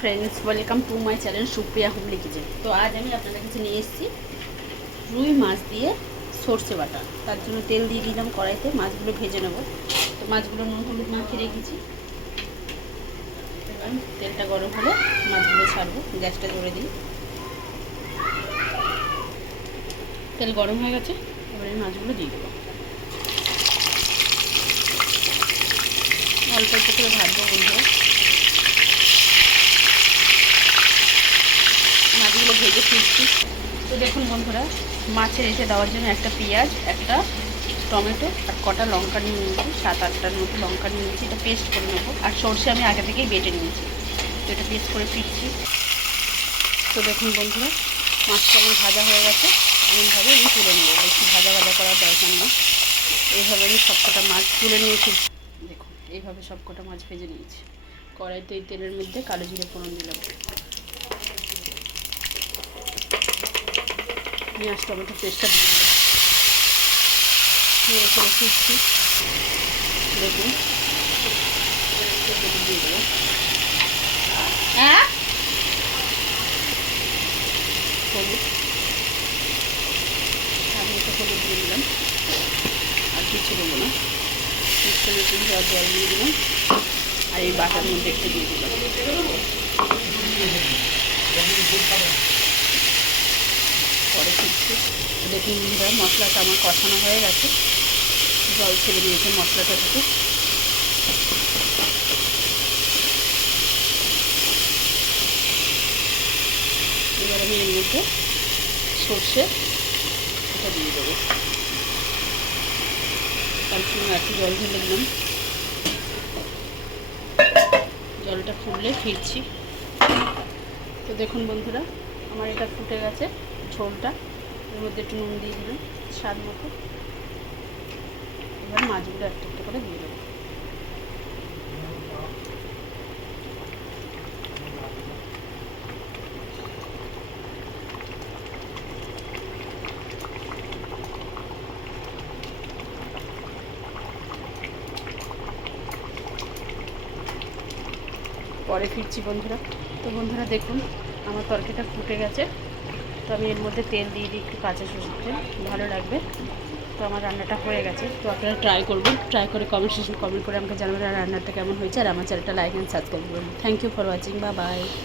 Friends welcome to my channel Supriya homely kitchen. तो आज আমি আপনাদের কাছে নিয়ে এসেছি রুই মাছ দিয়ে সরষে বাটা। তার জন্য তেল দিয়ে দিলাম কড়াইতে, মাছগুলো ভেজে নেব। তো মাছগুলো নুন হলুদ মাখিয়ে রেখেছি। এবার তেলটা গরম হলে মাছগুলো ছাড়বো। গ্যাসটা জোরে দিই। তেল গরম হয়ে গেছে, এবার এই মাছগুলো দিয়ে দেবো। অল্প অল্প করে ভাজবো বন্ধুরা। মাছগুলো ভেজে ফিরছি। তো দেখুন বন্ধুরা, মাছের এতে দেওয়ার জন্য একটা পেঁয়াজ, একটা টমেটো আর কটা লঙ্কা নিয়ে নিয়েছি, 7-8টার মতো লঙ্কা নিয়ে নিয়েছি। এটা পেস্ট করে নেবো। আর সর্ষে আমি আগে থেকেই বেটে নিয়েছি। তো এটা পেস্ট করে ফিরছি। তো দেখুন বন্ধুরা, মাছটা আমার ভাজা হয়ে গেছে। এমনভাবে আমি তুলে নেবো, বেশি ভাজা ভাজা করার দরকার না। এইভাবে আমি সবকটা মাছ তুলে নিয়েছি। দেখুন এইভাবে সবকটা মাছ ভেজে নিয়েছি। কড়াইতে এই তেলের মধ্যে কালো জিরে ফোড়ন দিলাম, পেঁয়াজ টমেটো পেস্টটা দিয়ে দিলাম, ফিরছি। দেখুন দিয়ে দেবো। হ্যাঁ, হলুদ, আমি একটু হলুদ দিয়ে দিলাম, আর কিছু দেবো না। একটু জল দিয়ে দিলাম, আর এই বাটার মধ্যে একটু দিয়ে দিলাম। পরে ফিরছি। দেখুন বন্ধুরা, মশলাটা আমার কষানো হয়ে গেছে, জল ছেড়ে দিয়েছে মশলাটা থেকে। এবার আমি এর মধ্যে সর্ষে এটা দিয়ে দেবো। তার জন্য একটু জল ঢেলে দিলাম। জলটা ফুটলে ফিরছি। তো দেখুন বন্ধুরা, আমার এটা ফুটে গেছে ঝোলটা। এর মধ্যে একটু নুন দিয়ে দিলাম স্বাদ মতো। এবার মাছগুলো একটা একটা করে দিয়ে দেবো। পরে ফিরছি বন্ধুরা। তো বন্ধুরা দেখুন, আমার তরকারিটা ফুটে গেছে। তো আমি এর মধ্যে তেল দিয়ে দিই, একটু কাঁচা সরষের তেল, ভালো লাগবে। তো আমার রান্নাটা হয়ে গেছে। তো আপনারা ট্রাই করবেন, ট্রাই করে কমেন্ট সেকশন কমেন্ট করে আমাকে জানাবেন রান্নাটা কেমন হয়েছে। আর আমার চ্যানেলটা লাইক অ্যান্ড সাবস্ক্রাইব করবেন। Thank you for watching, bye by.